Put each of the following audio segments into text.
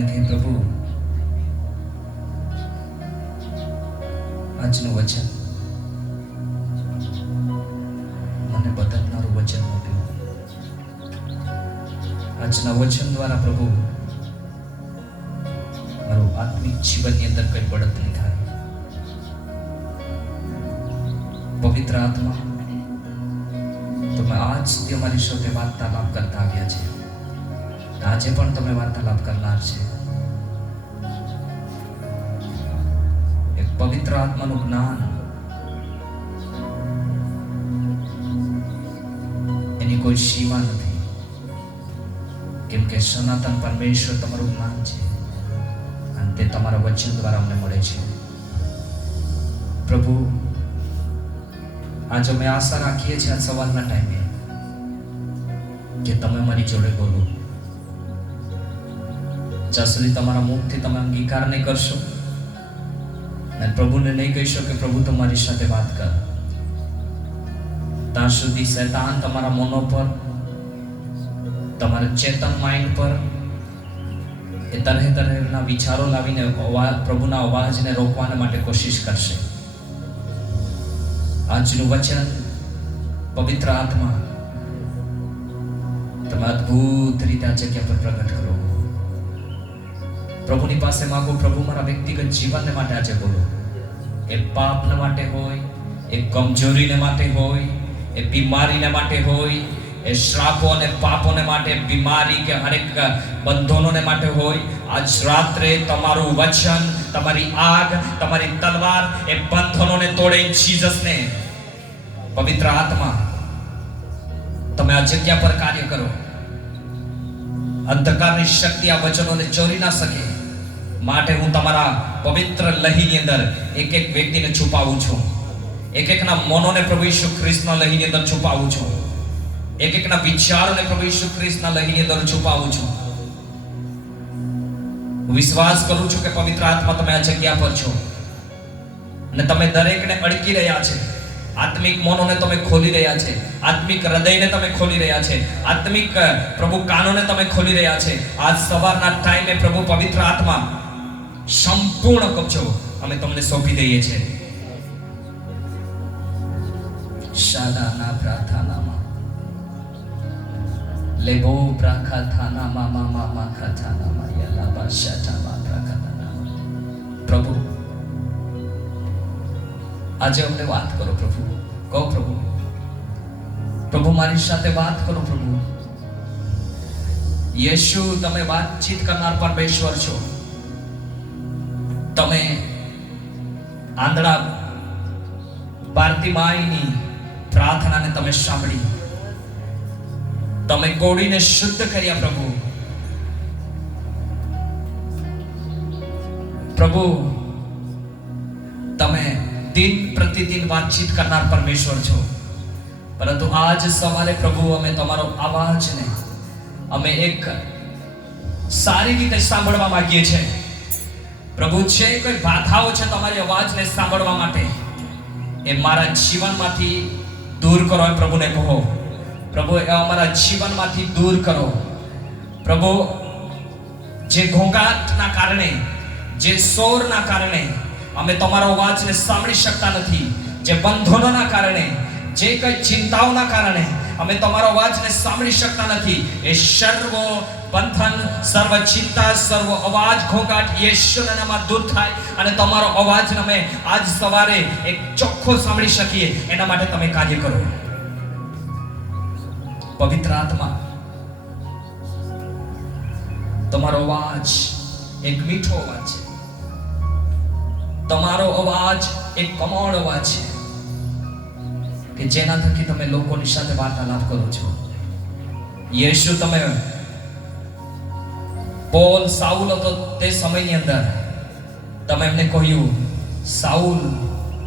કહે પ્રભુ. આજનું વચન. મને બદલનારું વચન મોકલ્યું આજના વચન દ્વારા પ્રભુ, મારું આત્મિક જીવનની અંદર કઈ બળતરી થાય. પવિત્ર આત્મા, તમે આજ સુધી અમારી સાથે વાર્તાલાપ કરતા આવ્યા છે. આજે પણ તમે વાર્તાલાપ કરનાર છે. પવિત્ર આત્માનું જ્ઞાન એની કોઈ સીમા નથી કેમ કે સનાતન પરમેશ્વર તમારું જ્ઞાન છે અને તે તમારા વચન દ્વારા અમને મળે છે પ્રભુ આજે અમે આશા રાખીએ છીએ આ સવારના ટાઈમે કે તમે મારી જોડે બોલો જ્યાં સુધી તમારા મુખથી તમે અંગીકાર નહીં કરશો અને પ્રભુને નહીં કહીશો કે પ્રભુ તમારી સાથે વાત કર. ત્યાં સુધી શૈતાન તમારા મનો પર, તમારા ચેતન માઇન્ડ પર, એ તરહે તરહના વિચારો લાવીને અવાજ પ્રભુના અવાજને રોકવાના માટે કોશિશ કરશે. આજનું વચન પવિત્ર આત્મા તમે અદ્ભુત રીતે આ જગ્યા પર પ્રગટ કરો. પ્રભુની પાસે માંગો, પ્રભુ મારા વ્યક્તિગત જીવનને માટે આજે બોલો. એ પાપને માટે હોય, એ કમજોરીને માટે હોય, એ બીમારીને માટે હોય, એ શ્રાપો અને પાપોને માટે, બીમારી કે હરેક બંધનોને માટે હોય, આજ રાત્રે તમારું વચન, તમારી આગ, તમારી તલવાર એ બંધનોને તોડે જીસસને પવિત્ર આત્મા, તમે આ જગ્યા પર કાર્ય કરો. અંધકારની શક્તિ આ વચનોને ચોરી ના શકે. માટે હું તમારા પવિત્ર લહીની અંદર એક એક વ્યક્તિને છુપાવું છું. એક એકના મનોને પ્રભુ ઈસુ ખ્રિસ્તના લહીની અંદર છુપાવું છું. એક એકના વિચારોને પ્રભુ ઈસુ ખ્રિસ્તના લહીની અંદર છુપાવું છું. હું વિશ્વાસ કરું છું કે પવિત્ર આત્મા તમે આ જગ્યા પર છો. અને તમે દરેકને અડકી રહ્યા છે. આત્મિક મનોને તમે ખોલી રહ્યા છે. આત્મિક હૃદયને તમે ખોલી રહ્યા છે. આત્મિક પ્રભુ કાનોને તમે ખોલી રહ્યા છે. આજ સવારના ટાઈમે પ્રભુ પવિત્ર આત્મા સંપૂર્ણ કબજો અમે તમને સોંપી દઈએ છીએ. શાદાના પ્રાર્થનામાં. લેબો પ્રાખાથાના મામા મામા ખાથાના યલાબા શાટામા પ્રાખાથાના પ્રભુ, આજે અમને વાત કરો પ્રભુ. કહો પ્રભુ. પ્રભુ મારી સાથે વાત કરો પ્રભુ. યશુ, તમે વાતચીત કરનાર પરમેશ્વર છો. તમે આંધળા ભારતીમાઈની પ્રાર્થનાને તમે સાંભળી. તમે કોડીને શુદ્ધ કર્યા પ્રભુ. પ્રભુ, તમે દિન પ્રતિદિન વાતચીત કરનાર પરમેશ્વર છો. પરંતુ આજ સવારે પ્રભુ, અમે તમારો અવાજને, અમે એક સારી રીતે સાંભળવા માંગીએ છીએ. પ્રભુ છે કોઈ બાધાઓ છે તમારી અવાજને સાંભળવા માટે, એ મારા જીવનમાંથી દૂર કરો એમ પ્રભુને કહો. પ્રભુ, એ અમારા જીવનમાંથી દૂર કરો. પ્રભુ, જે ઘોંઘાટના કારણે, જે શોરના કારણે, અમે તમારો અવાજને સાંભળી શકતા નથી. જે બંધનોના કારણે, જે કઈ ચિંતાઓના કારણે અમે તમારો અવાજને સાંભળી શકતા નથી. એ સર્વ બંધન, સર્વ ચિંતા, સર્વ અવાજ ઘોંઘાટ યેશુના નામમાં દૂર થાય અને તમારો અવાજને અમે આજ સવારે એક ચોખ્ખો સાંભળી શકીએ. એના માટે તમે કાર્ય કરો. પવિત્ર આત્મા, તમારો અવાજ એક મીઠો અવાજ છે. તમારો અવાજ એક કમળ અવાજ છે. કે જેના થકી તમે લોકોની સાથે વાર્તાલાપ કરો છો. યેશુ, તમે પોલ, સાઉલ હતો તે સમયની અંદર. તમે એમને કહ્યું, સાઉલ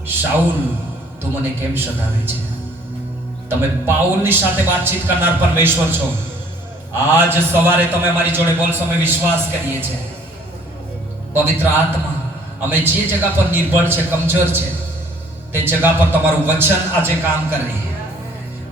સાઉલ, તું મને કેમ સતાવે છે? તમે પાઉલની સાથે વાતચીત કરનાર પરમેશ્વર છો. આજ સવારે તમે અમારી જોડે બોલશો અમે વિશ્વાસ કરીએ છીએ પવિત્ર આત્મા, અમે જે જગા પર નિર્બળ છે, કમજોર છે તે જગા પર તમારું વચન આજે કામ કરે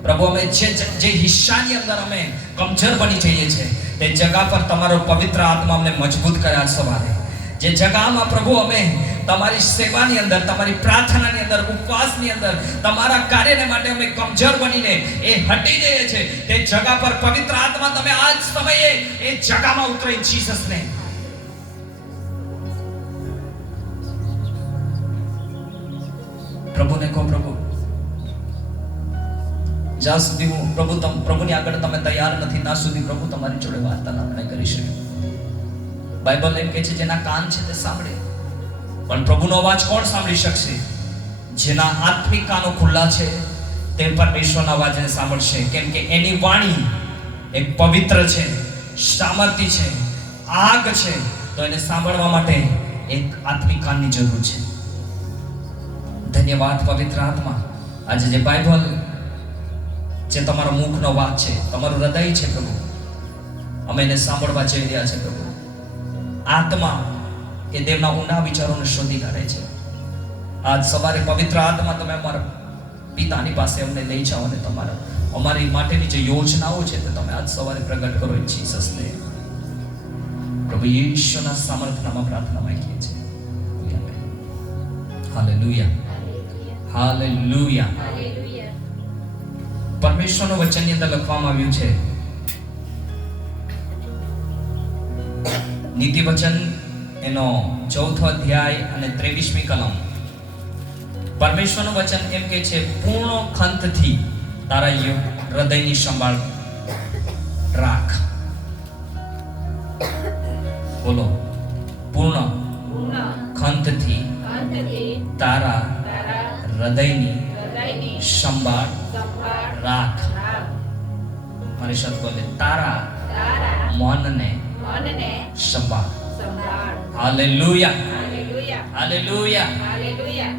પ્રભુ, અમે જે જે હિસ્સાની અંદર અમે કમજોર બની જઈએ છીએ, તે જગા પર તમારો પવિત્ર આત્મા અમને મજબૂત કર્યા સવારે. જે જગામાં પ્રભુ, અમે તમારી સેવાની અંદર, તમારી પ્રાર્થનાની અંદર, ઉપવાસની અંદર, તમારા કાર્યને માટે અમે કમજોર બનીને એ હટી જઈએ છીએ. તે જગા પર પવિત્ર આત્મા તમે આજ સમયે એ જગામાં ઉતરે જીસસને પ્રભુને કહો, પ્રભુ. જ્યાં સુધી હું પ્રભુ તમ, પ્રભુની આગળ તમે તૈયાર નથી, ત્યાં સુધી પ્રભુ તમારી જોડે વાર્તાલાપ નહીં કરી શકે બાઇબલ એમ કહે છે, જેના કાન છે તે સાંભળે. પણ પ્રભુનો અવાજ કોણ સાંભળી શકશે? જેના આત્મિક કાનો ખુલ્લા છે, તે પરમેશ્વરના અવાજને સાંભળશે. કેમ કે એની વાણી એક પવિત્ર છે, સામર્થ્ય છે, આગ છે, તો એને સાંભળવા માટે એક આત્મિક કાનની જરૂર છે. ધન્યવાદ, પવિત્ર આત્મા. આજે જે બાઇબલ જે તમારો મુખનો વાત છે, તમારું હૃદય છે પ્રભુ, અમે એને સાંભળવા જઈ રહ્યા છે પ્રભુ. આત્મા એ દેવના ઊંડા વિચારોને શોધી કાઢે છે. આજ સવારે પવિત્ર આત્મા તમે અમારા પિતાની પાસે અમને લઈ જાઓ અને તમારા, અમારી માટેની જે યોજનાઓ છે તે તમે આજ સવારે પ્રગટ કરો જીસસ ને પ્રભુ ઈશ્વરના સામર્થ્યમાં પ્રાર્થના માંગીએ છીએ. હાલેલુયા હાલેલુયા પરમેશ્વરનું વચનની અંદર લખવામાં આવ્યું છે નીતિ વચન એનો ચોથો અધ્યાય અને ત્રેવીસમી કલમ. પરમેશ્વરનું વચન એમ કે છે પૂર્ણ ખંતથી તારા હૃદયની સંભાળ રાખ. હૃદયની સંભાળ રાખ. પરિષદ બોલે તારા મનને સંભાળ. હાલેલુયા. હાલેલુયા.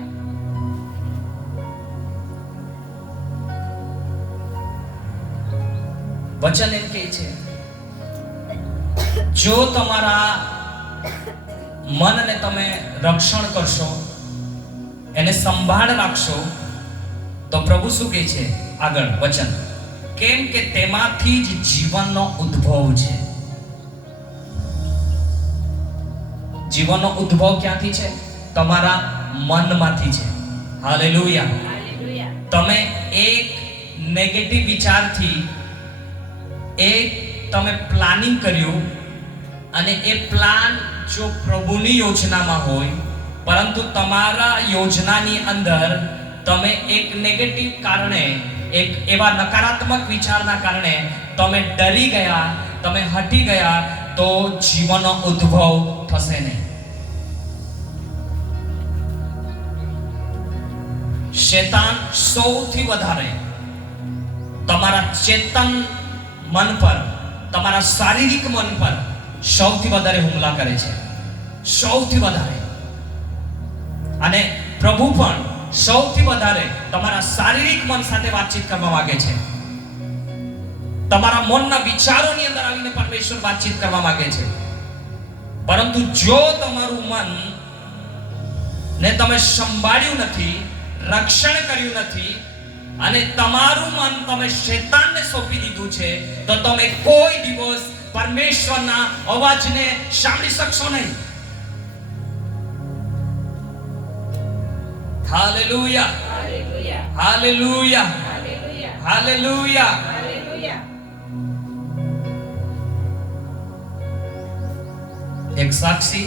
વચન એમ કહે છે જો તમારા મનને તમે રક્ષણ કરશો એને સંભાળ રાખશો તો પ્રભુ શું કહે છે? આગળ વચન. કેમ કે તેમાંથી જ જીવનનો ઉદ્ભવ છે. જીવનનો ઉદ્ભવ ક્યાંથી છે? તમારા મનમાંથી છે. હાલેલુયા. તમે એક નેગેટિવ વિચારથી એક તમે પ્લાનિંગ કર્યું અને એ પ્લાન જો પ્રભુની યોજનામાં હોય પરંતુ તમારા યોજનાની અંદર તમે એક નેગેટિવ કારણે, એક એવા નકારાત્મક વિચારના કારણે તમે ડરી ગયા, તમે હટી ગયા, તો જીવનનો ઉદ્ભવ થશે નહીં. શેતાન સૌથી વધારે તમારા ચેતન મન પર, તમારા શારીરિક મન પર સૌથી વધારે હુમલા કરે છે. સૌથી વધારે. અને પ્રભુ પણ સૌથી વધારે તમારા શારીરિક મન સાથે વાતચીત કરવા માંગે છે. તમારા મનના વિચારોની અંદર આવીને પરમેશ્વર વાતચીત કરવા માંગે છે. પરંતુ જો તમારું મન ને તમે સંભાળ્યું નથી, રક્ષણ કર્યું નથી, અને તમારું મન તમે શેતાનને સોંપી દીધું છે, તો તમે કોઈ દિવસ પરમેશ્વરના અવાજને સાંભળી શકશો નહીં. Hallelujah Hallelujah. Hallelujah. એક સાક્ષી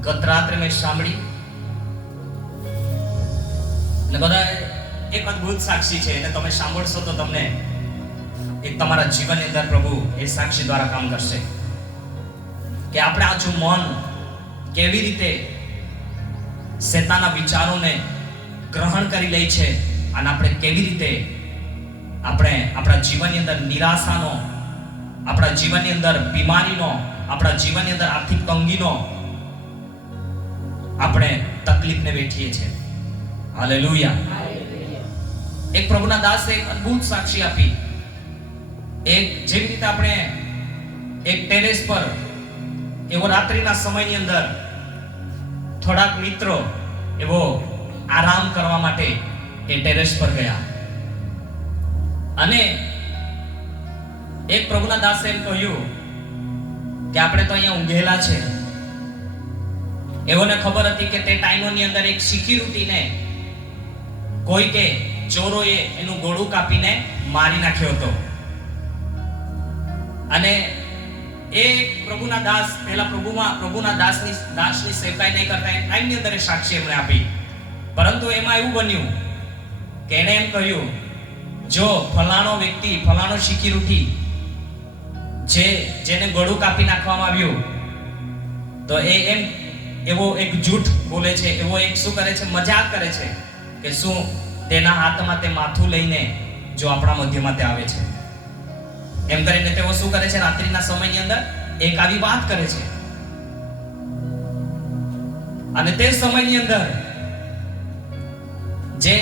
ગત રાત્રે મેં સાંભળી ને બધા એક અદ્ભુત સાક્ષી છે અને તમે સાંભળશો તો તમને એક તમારા જીવનની અંદર પ્રભુ એ સાક્ષી દ્વારા કામ કરશે કે આપણે આજુ મન કેવી રીતે શેતાના વિચારોને ગ્રહણ કરી લે છે અને આપણે કેવી રીતે આપણે આપણા જીવનની અંદર નિરાશાનો, આપણા જીવનની અંદર બીમારીનો, આપણા જીવનની અંદર આર્થિક તંગીનો આપણે તકલીફને વેઠીએ છીએ. હાલેલુયા. એક પ્રભુના દાસે એક અદ્ભુત સાક્ષી આપી. એક જેવી રીતે આપણે એક ટેરેસ પર એવો રાત્રિના સમયની અંદર થોડાક મિત્રો એવો આરામ કરવા માટે એ ટેરેસ પર ગયા. અને એક પ્રભુના દાસે એમ કહ્યું કે આપણે તો અહીંયા ઊંઘેલા છે. એવોને ખબર હતી કે તે ટાઈમોની અંદર એક સિક્યુરિટીને કોઈ કે ચોરોએ એનું ગોળું કાપીને મારી નાખ્યો હતો. અને એ પ્રભુના દાસ, પહેલા પ્રભુમાં, પ્રભુના દાસની દાસની સેવકાઈ નહીં કરતા, એ ટાઈમની અંદર સાક્ષી એમણે આપી. પરંતુ એમાં એવું બન્યું કે એણે એમ કહ્યું, જો ફલાણો વ્યક્તિ, ફલાણો સિક્યુરિટી જે, જેને ગળું કાપી નાખવામાં આવ્યું, તો એ એમ, એવો એક જૂઠ બોલે છે, એવો એક શું કરે છે? મજાક કરે છે કે શું તેના હાથમાં તે માથું લઈને જો આપણા મધ્યમાં તે આવે છે. એમ કરીને તેઓ શું કરે છે? રાત્રિના સમયની અંદર એક આવી વાત કરે છે. અને તે સમયની અંદર જે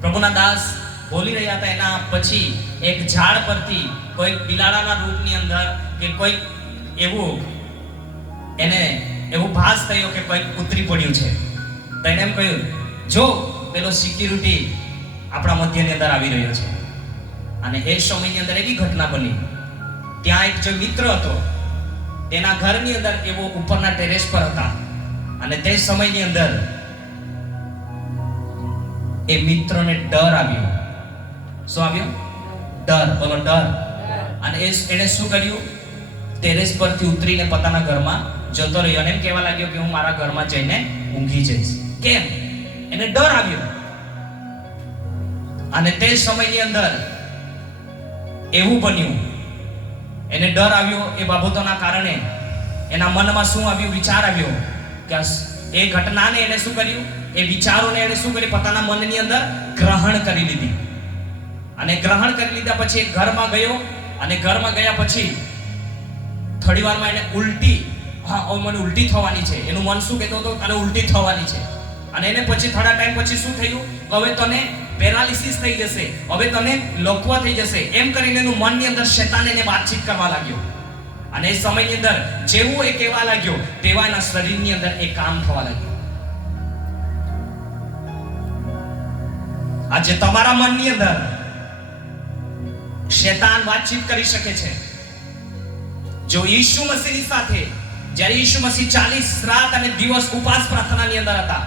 પ્રભુના દાસ બોલી રહ્યા હતા, એના પછી એક ઝાડ પરથી કોઈ બિલાડાના રૂપની અંદર કે કોઈ એવું એને એવું ભાસ થયો કે કોઈ ઉતરી પડ્યું છે. તો એને એમ કહ્યું, જો પેલો સિક્યુરિટી આપણા મધ્યની અંદર આવી રહ્યો છે. અને એ સમયની અંદર એવી ઘટના બની. ત્યાં એક જે મિત્ર હતો, તેના ઘરની અંદર એવો ઉપરના ટેરેસ પર હતા. અને તે સમયની અંદર એ મિત્રને ડર આવ્યો. શું આવ્યો? ડર. બોલો, ડર. અને એ એણે શું કર્યું? ટેરેસ પરથી ઉતરીને પોતાના ઘરમાં જતો રહ્યો અને એમ કહેવા લાગ્યો કે હું મારા ઘરમાં જઈને ઊંઘી જઈશ. કેમ? એને ડર આવ્યો. અને તે સમયની અંદર એવું બન્યું. એને ડર આવ્યો એ બાબતોના કારણે. એના મનમાં શું આવ્યું? વિચાર આવ્યો કે એ ઘટનાને એને શું કર્યું? એ વિચારોને એને શું કર્યું? પોતાના મનની અંદર ગ્રહણ કરી લીધી. અને ગ્રહણ કરી લીધા પછી ઘરમાં ગયો અને ઘરમાં ગયા પછી થોડી વારમાં એને ઉલટી, હા, ઓ, મને ઉલટી થવાની છે. એનું મન શું કહેતો હતો? તને ઉલટી થવાની છે. અને એને પછી થોડા ટાઈમ પછી શું થયું? હવે તને પેરાલિસિસ થઈ જશે. હવે તને લોકવા થઈ જશે. એમ કરીને એનું મનની અંદર શેતાન એને વાતચીત કરવા લાગ્યો. અને એ સમયની અંદર જેવું એ કહેવા લાગ્યો, તેવા એના શરીરની અંદર એ કામ થવા લાગ્યું. આજે તમારા મનની અંદર શેતાન વાતચીત કરી શકે છે. જો ઈસુ મસીહની સાથે, જ્યારે ઈસુ મસીહ 40 રાત અને દિવસ ઉપવાસ પ્રાર્થનાની અંદર હતા,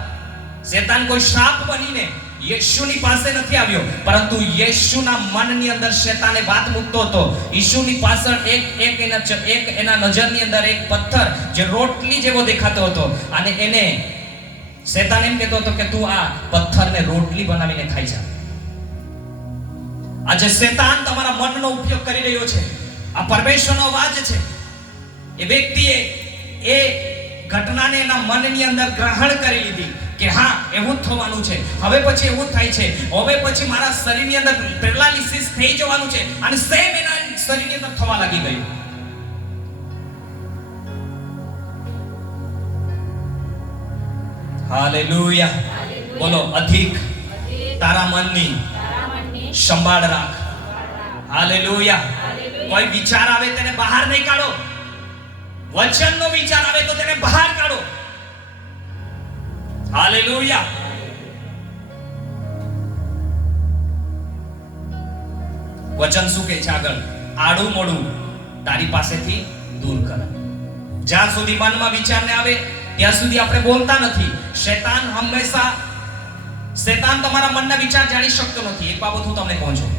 શેતાન કોઈ શ્રાપ બનીને યેશુની પાસે નથી આવ્યો. પરંતુ યેશુના મનની અંદર શેતાને વાત મૂકતો હતો. યીશુની પાછળ એક એક એના એક એના નજરની અંદર એક પથ્થર જે રોટલી જેવો દેખાતો હતો. અને એને શેતાન એમ કહેતો હતો કે તું આ પથ્થરને રોટલી બનાવીને ખાઈ જા. આજે શેતાન તમારા મનનો ઉપયોગ કરી રહ્યો છે. આ પરમેશ્વરનો અવાજ છે. એ વ્યક્તિએ એ ઘટનાને એના મનની અંદર ગ્રહણ કરી લીધી. કે હા, એવું થવાનું છે. હવે પછી એવું થાય છે. હવે પછી મારા શરીરની અંદર પેરાલિસિસ થઈ જવાનું છે અને સેમ એના શરીરની અંદર થવા લાગી ગયું. હાલેલુયા. બોલો, અધિક. તારા મનની સંભાળ રાખ. હાલેલુયા. કોઈ વિચાર આવે તેને બહાર નહીં કાઢો. વચનનો વિચાર આવે તો તેને બહાર કાઢો. હાલેલુયા વચન શું કહે છે આગળ? આડું મોડું તારી પાસેથી દૂર કર. જ્યાં સુધી મનમાં વિચાર ને આવે, ત્યાં સુધી આપણે બોલતા નથી. શેતાન હંમેશા, શેતાન તમારા મનના વિચાર જાણી શકતો નથી. એક બાબત હું તમને કહું છું.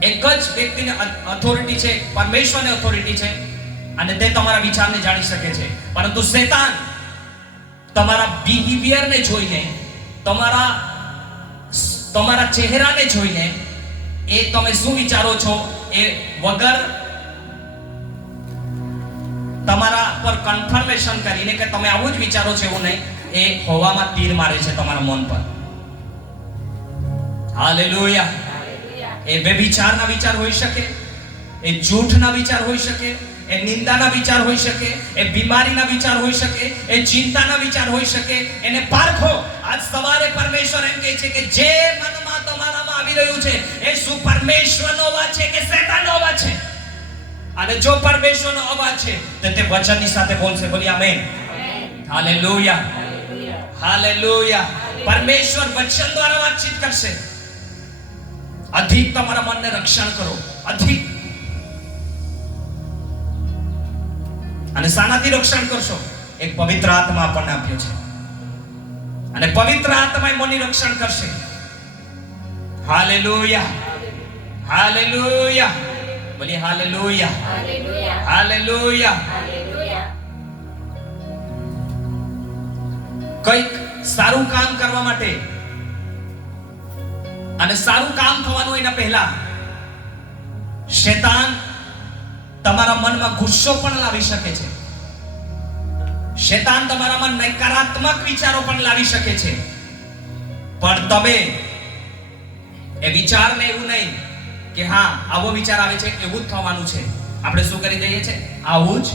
એક જ વ્યક્તિને અથોરિટી છે, પરમેશ્વરની અથોરિટી છે, અને તે તમારા વિચારને જાણી શકે છે. પરંતુ શૈતાન તમારા બિહેવિયરને જોઈને તમારા તમારા ચહેરાને જોઈને એ તમે શું વિચારો છો? એ વગર તમારા પર કન્ફર્મેશન કરીને કે તમે આવું જ વિચારો છો એવું નહીં એ હોવામાં તીર મારે છે તમારા મન પર. હાલેલુયા એ બે વિચારના વિચાર હોઈ શકે એ જૂઠના વિચાર હોઈ શકે એ નિંદાના વિચાર હોઈ શકે, એ બીમારીના વિચાર હોઈ શકે, એ ચિંતાના વિચાર હોઈ શકે, એને પારખો. આજ સવારે પરમેશ્વર એમ કહે છે કે જે મનમાં તમારામાં આવી રહ્યું છે, એ શું પરમેશ્વરનો અવાજ છે કે શેતાનનો અવાજ છે? અને જો પરમેશ્વરનો અવાજ છે, તો તે વચનની સાથે બોલશે. બોલી આમેન. હાલેલુયા. હાલેલુયા. પરમેશ્વર વચન દ્વારા વાતચીત કરશે. અધિક તમારા મનને રક્ષણ કરો. અધિક અને શાનાથી રક્ષણ કરશો. એક પવિત્ર આત્મા આપણને આપ્યો છે. અને પવિત્ર આત્મા મનની રક્ષણ કરશે. હાલેલુયા. હાલેલુયા. બોલી હાલેલુયા. હાલેલુયા. કંઈક સારું કામ કરવા માટે. અને સારું કામ થવાનું એના પહેલા. શેતાન તમારા મનમાં ગુસ્સો પણ લાવી શકે છે. શેતાન તમારામાં નકારાત્મક વિચારો પણ લાવી શકે છે. પણ તમે એ વિચારને એવું નહીં કે હા, આવો વિચાર આવે છે, એવું જ થવાનું છે. આપણે શું કરી દઈએ છે? આવું જ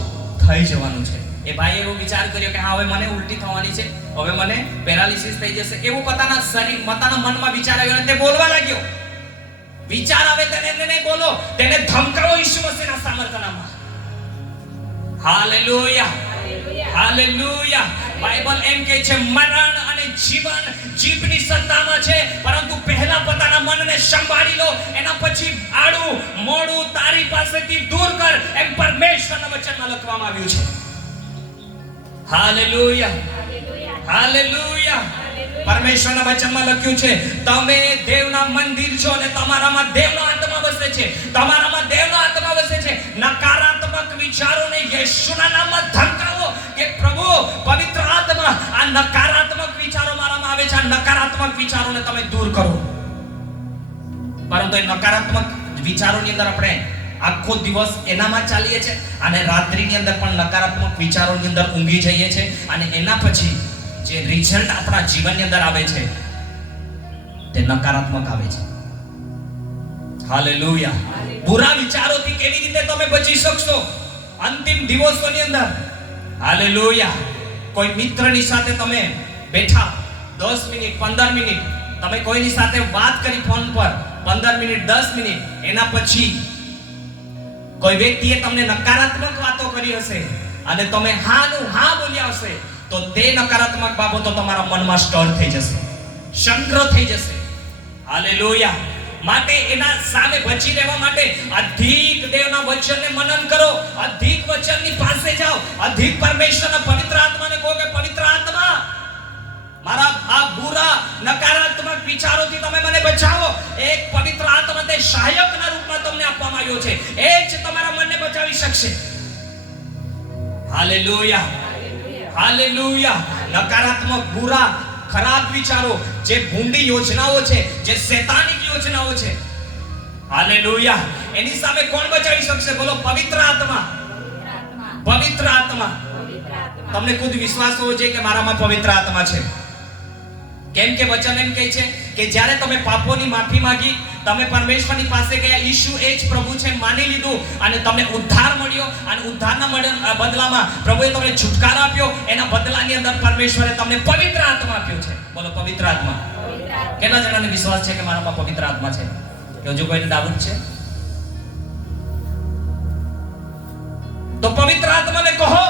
થઈ જવાનું છે. એ ભાઈ એવો વિચાર કર્યો કે હા, હવે મને ઉલટી થવાની છે, હવે મને પેરાલિસિસ થઈ જશે. એવું પોતાના શરીર, પોતાના મનમાં વિચાર આવ્યો અને તે બોલવા લાગ્યો. વિચાર આવે તેને તેને બોલો. તેને ધમકાવો ઈસુ મસીહના સામર્થ્યનામાં. હાલેલુયા. હાલેલુયા. બાઇબલ એમ કહે છે મરણ અને જીવન જીભની સત્તામાં છે પરંતુ પહેલા પોતાના મનને સંભાળી લો. એના પછી આડું મોડું તારી પાસેથી દૂર કર. એમ પરમેશ્વરના વચનમાં લખવામાં આવ્યું છે. હાલેલુયા. હાલેલુયા. પરમેશ્વરના વચનમાં લખ્યું છે, તમે દેવના મંદિર છો અને તમારામાં દેવનો આત્મા વસે છે. તમારામાં દેવનો આત્મા વસે છે. નકારાત્મક વિચારોને યેશુના નામમાં ધમકાવો કે, પ્રભુ, પવિત્ર આત્મા, આ નકારાત્મક વિચારો મારામાં આવે છે. આ નકારાત્મક વિચારોને તમે દૂર કરો. પરંતુ એ નકારાત્મક વિચારોની અંદર આપણે આખો દિવસ એનામાં ચાલીએ છીએ અને રાત્રિની અંદર પણ નકારાત્મક વિચારોની અંદર ઊંઘી જઈએ છીએ અને એના પછી જે રિઝલ્ટ આપણા જીવનની અંદર આવે છે, તે નકારાત્મક આવે છે. હાલેલુયા બુરા વિચારોથી કેવી રીતે તમે બચી શકશો? અંતિમ દિવસોની અંદર. હાલેલુયા કોઈ મિત્રની સાથે તમે બેઠા 10 મિનિટ 15 મિનિટ, તમે કોઈની સાથે વાત કરી ફોન પર 15 મિનિટ 10 મિનિટ, એના પછી કોઈ વ્યક્તિએ તમને નકારાત્મક વાતો કરી હશે અને તમે હાનું હા બોલ્યા હશે તો તે નકારાત્મક બાબતો તમારા મનમાં સ્ટોર થઈ જશે. સંગ્રહ થઈ જશે. હાલેલુયા. માટે એના સામે બચી રહેવા માટે અધિક દેવના વચનને મનન કરો. અધિક વચનની પાસે જાઓ. અધિક પરમેશ્વરના પવિત્ર આત્માને કહો કે, પવિત્ર આત્મા, મારા આ બુરા, નકારાત્મક વિચારોથી તમે મને બચાવો. એક પવિત્ર આત્મા તે સહાયકના રૂપમાં તમને આપવામાં આવ્યો છે. એ જ તમારા મનને બચાવી શકશે. હાલેલુયા. હાલેલુયા. નકારાત્મક, બુરા, ખરાબ વિચારો જે ભૂંડી યોજનાઓ છે, જે શૈતાનિક યોજનાઓ છે. હાલેલુયા. એની સામે કોણ બચાવી શકશે? બોલો, પવિત્ર આત્મા. પવિત્ર આત્મા. તમને ખુદ વિશ્વાસ હોવો જોઈએ કે મારામાં પવિત્ર આત્મા છે. કેમ કે વચન એમ કહે છે કે જ્યારે તમે પાપોની માફી માંગી તમે પરમેશ્વરની પાસે ગયા, ઈશુ એ જ પ્રભુ છે, માની લીધું અને તમને ઉદ્ધાર મળ્યો અને ઉદ્ધારના બદલામાં પ્રભુએ તમને છુટકારો આપ્યો. એના બદલાની અંદર પરમેશ્વરે તમને પવિત્ર આત્મા આપ્યો છે. બોલો, પવિત્ર આત્મા. કેટલા જણાને વિશ્વાસ છે કે મારામાં પવિત્ર આત્મા છે? કે હજુ કોઈને ડાઉટ છે? તો પવિત્ર આત્માને કહો.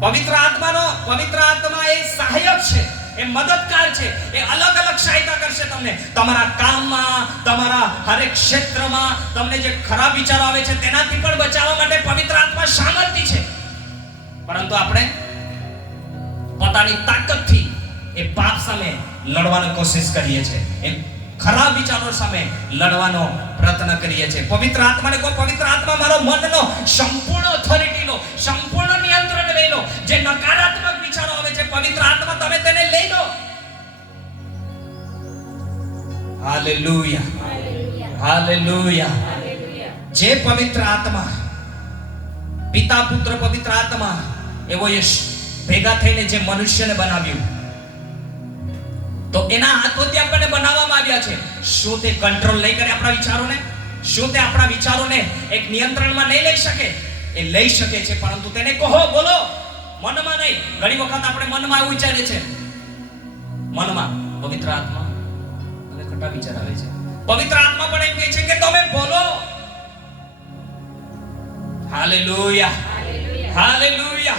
પવિત્ર આત્માનો, પવિત્ર આત્મા એ સહાયક છે. એ મદદગાર છે. એ અલગ અલગ સહાયતા કરશે તમને. તમારા કામમાં, તમારા હરેક ક્ષેત્રમાં તમને જે ખરાબ વિચારો આવે છે તેનાથી પણ બચાવવા માટે પવિત્ર આત્મા સામર્થ્ય છે. પરંતુ આપણે પોતાની તાકતથી એ પાપ સામે લડવાનો કોશિશ કરીએ છીએ. એ ખરાબ વિચારો સામે લડવાનો પ્રયત્ન કરીએ છીએ. પવિત્ર આત્માને કહો, પવિત્ર આત્મા મારો મનનો સંપૂર્ણ ઓથોરિટી લો. સંપૂર્ણ નિયંત્રણ લઈ લો જે નકારાત્મક પવિત્ર આત્મા તમે તેને લઈ લો. હાલેલુયા. હાલેલુયા. જે પવિત્ર આત્મા, પિતા પુત્ર પવિત્ર આત્મા, એવો યશ ભેગા થઈને જે મનુષ્યને બનાવ્યું, તો એના હાથોથી આપણને બનાવવામાં આવ્યા છે. શું તે કંટ્રોલ નહીં કરે આપણા વિચારોને? શું તે આપણા વિચારોને એક નિયંત્રણમાં નહીં લઈ શકે? એ લઈ શકે છે, પરંતુ તેને કહો, બોલો. મનમાં નહીં. ઘણી વખત આપણે મનમાં એવું વિચારીએ છે મનમાં. પવિત્ર આત્મા. હવે ખોટા વિચાર આવે છે. પવિત્ર આત્મા પણ એમ કહે છે કે તમે બોલો. હાલેલુયા. હાલેલુયા.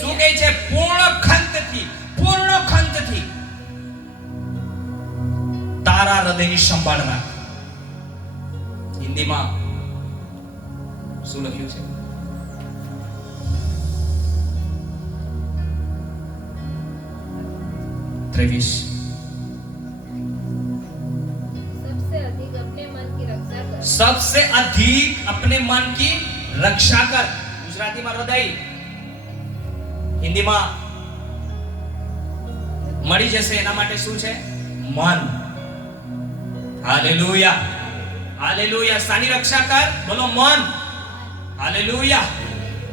શું કહે છે? પૂર્ણ ખંતથી પૂર્ણ ખંતથી તારા હૃદયની સંભાળ રાખ. હિન્દીમાં શું લખ્યું છે? ત્રેવીસ सबसे अधिक अपने मन की रक्षा कर सबसे अधिक अपने मन की रक्षा कर ગુજરાતીમાં હૃદય હિન્દીમાં મળી જશે એના માટે શું છે મન હાલેલુયા હાલેલુયા સાની રક્ષા કર બોલો મન હાલેલુયા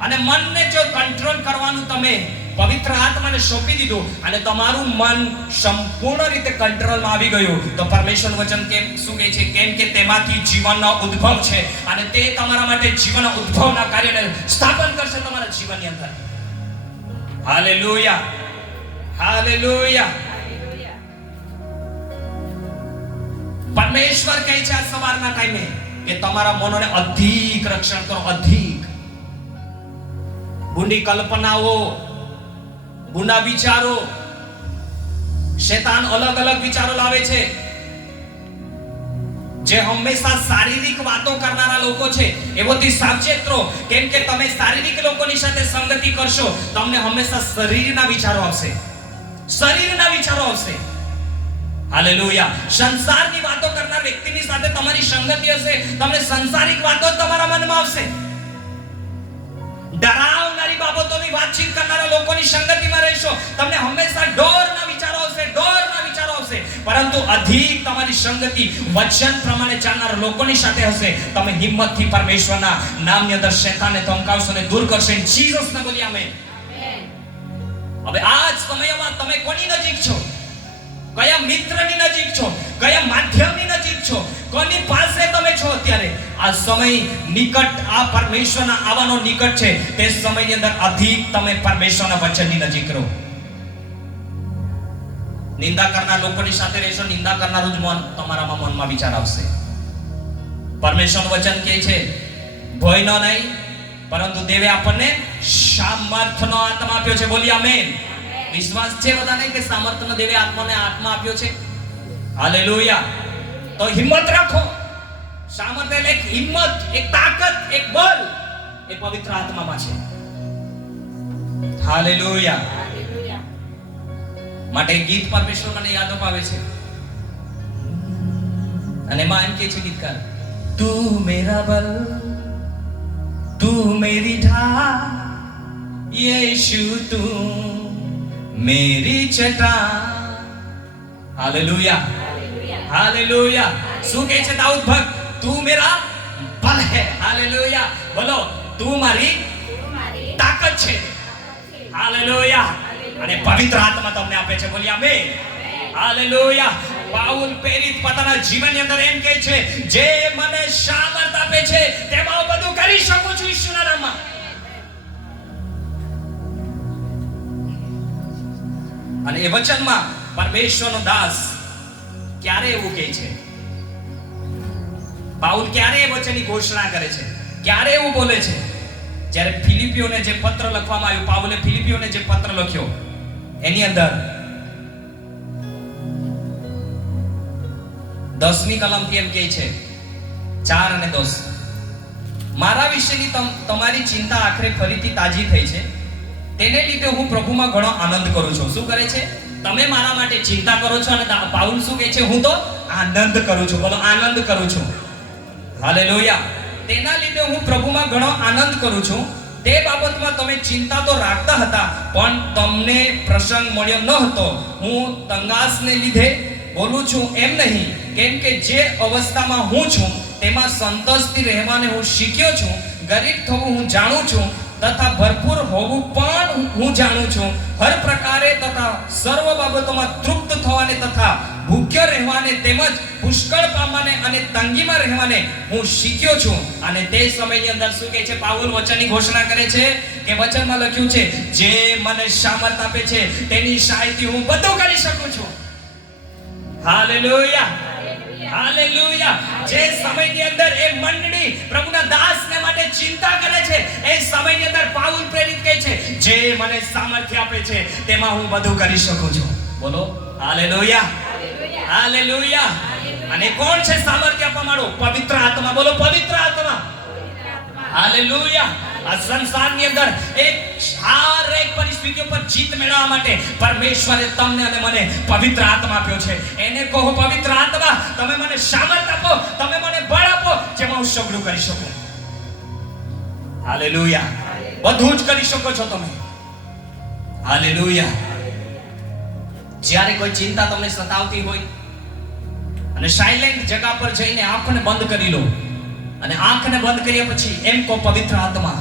અને મનને જો કંટ્રોલ કરવાનું તમે પવિત્ર આત્માને સોંપી દીધું અને તમારું મન સંપૂર્ણ રીતે કંટ્રોલમાં આવી ગયું. તો પરમેશ્વર વચન કેમ, શું કહે છે? કેમ કે તેમાંથી જીવનનો ઉદ્ભવ છે અને તે તમારા માટે જીવનના ઉદ્ભવના કાર્યને સ્થાપન કરશે તમારા જીવનની અંદર. હાલેલુયા. હાલેલુયા. પરમેશ્વર કહે છે આ સવારના ટાઈમે કે તમારા મનોને અધિક રક્ષણ કરો, અધિક. બુંડી કલ્પનાઓ ગુના વિચારો. શેતાન અલગ અલગ વિચારો લાવે છે. જે હંમેશા શારીરિક વાતો કરનારા લોકો છે એવોથી સાવચેત રહો. કેમ કે તમે શારીરિક લોકોની સાથે સંગતિ કરશો, તમને હંમેશા શરીરના વિચારો આવશે. શરીરના વિચારો આવશે. હાલેલુયા. સંસારની વાતો કરનાર વ્યક્તિની સાથે તમારી સંગતિ હશે, તમને સંસારિક વાતો તમારા મનમાં આવશે. ડરાવનારી બાબતોની વાતચીત કરનારા લોકોની સંગતિમાં રહેશો તમને હંમેશા ડરના વિચારો આવશે ડરના વિચારો આવશે. પરંતુ અધિક તમારી સંગતિ વચન પ્રમાણે ચાલનાર લોકોની સાથે હશે. તમે હિંમતથી પરમેશ્વરના નામની અંદર શેતાનને ધમકાવશો અને દૂર કરશો જીસસ ના બોલી આમેન. હવે આ જ સમયમાં તમે કોની નજીક છો? કયા મિત્રની નજીક છો? કયા માધ્યમની નજીક છો? કોની પાસે તમે છો અત્યારે? આ સમય નિકટ, આ પરમેશ્વરના આવવાનો નિકટ છે. તે સમયની અંદર અધિક તમે પરમેશ્વરના વચનની નજીક રહો. નિંદા કરનાર લોકોની સાથે રહેશો, નિંદા કરનારું જ મન તમારામાં મનમાં વિચાર આવશે. પરમેશ્વરનું વચન કહે છે ભયનો નહીં, પરંતુ દેવે આપણને સામર્થનો આત્મા આપ્યો છે. બોલી આમેન. વિશ્વાસ છે બધાને કે સામર્થ્યનો દેવે આત્માને આત્મા આપ્યો છે? હાલેલુયા. તો હિંમત રાખો. સામર્થ્ય એટલે એક હિંમત, એક તાકાત, એક બળ એ પવિત્ર આત્મામાં છે. હાલેલુયા. માટે ગીત પરમેશ્વર મને યાદ અપાવે છે. અને એમાં એમ કે છે ગીતકાર, તું મેરા બલ, તું મેરી ઢા यीशु તું મેરી ચટા હાલેલુયા. હાલેલુયા શું કહે છે દાઉદ ભક્ત તું મેરા બલ હે હાલેલુયા બોલો તું મારી તાકાત છે. હાલેલુયા અને પવિત્ર આત્મા તમને આપે છે બોલી આમેન હાલેલુયા પાઉલ પ્રેરિત પોતાના જીવનની અંદર એમ કહે છે જે મને સામર્થ આપે છે તેમાં હું બધું કરી શકું છું ઈશ્વરના નામમાં। અને એ વચનમાં પરમેશ્વરનો દાસ ક્યારે એવું કહે છે? પાઉલ ક્યારે એ વચનની ઘોષણા કરે છે? ક્યારે એવું બોલે છે? જ્યારે ફિલિપીઓને જે પત્ર લખવામાં આવ્યું પાઉલે ફિલિપીઓને જે પત્ર લખ્યો, એની અંદર દસમી કલમથી એમ કહે છે, ચાર અને દસ. મારા વિશેની તમ- તમારી ચિંતા આખરે ફરીથી તાજી થઈ છે? તેને લીધે હું પ્રભુમાં ઘણો આનંદ કરું છું. શું કરે છે? તમે મારા માટે ચિંતા કરો છો અને પાઉલ શું કહે છે? હું તો આનંદ કરું છું. બોલો, આનંદ કરું છું. હાલેલુયા. તેના લીધે હું પ્રભુમાં ઘણો આનંદ કરું છું. તે બાબતમાં તમે ચિંતા તો રાખતા હતા, પણ તમને પ્રસંગ મળ્યો ન હતો. હું તંગાસને લીધે બોલું છું એમ નહીં, કેમ કે જે અવસ્થામાં હું છું, તેમાં સંતોષથી રહેવાને હું શીખ્યો છું. ગરીબ થવું હું જાણું છું તથા ભરપૂર હોવું પણ હું જાણું છું. હર પ્રકારે તથા સર્વ બાબતોમાં તૃપ્ત થવાને તથા ભૂખ્ય રહેવાને તેમજ પુષ્કળ પામવાને અને તંગીમાં રહેવાને હું શીખ્યો છું. અને તે સમયની અંદર શું કહે છે? પાઉલ વચનની ઘોષણા કરે છે કે વચનમાં લખ્યું છે, જે મને સામર્થ આપે છે, તેની સહાયથી હું બધું કરી શકું છું. હાલેલુયા. હાલેલુયા. જે સમયની અંદર એ મંડળી પ્રભુના ચિંતા કરે છે. એ સમયની અંદર પાઉલ પ્રેરિત કહે છે જે મને સામર્થ્ય આપે છે તેમાં હું બધું કરી શકું છું. બોલો હાલેલુયા. હાલેલુયા. અને કોણ છે સામર્થ્ય આપવા વાળો પવિત્ર આત્મા. બોલો પવિત્ર આત્મા. હાલેલુયા. આ સંસારની અંદર એક હાર એક પરિસ્થિતિઓ પર જીત મેળવવા માટે પરમેશ્વરે તમને અને મને પવિત્ર આત્મા આપ્યો છે. એને કહો પવિત્ર આત્મા તમે મને સામર્થ આપો તમે મને બળ આપો જેમાં હું સગડું કરી શકું. હાલેલુયા. બધું જ કરી શકો છો તમે. હાલેલુયા. જ્યારે કોઈ ચિંતા તમને સતાવતી હોય અને સાયલેન્ટ જગા પર જઈને આંખને બંધ કરી લો અને આંખને બંધ કર્યા પછી એમ કો પવિત્ર આત્મા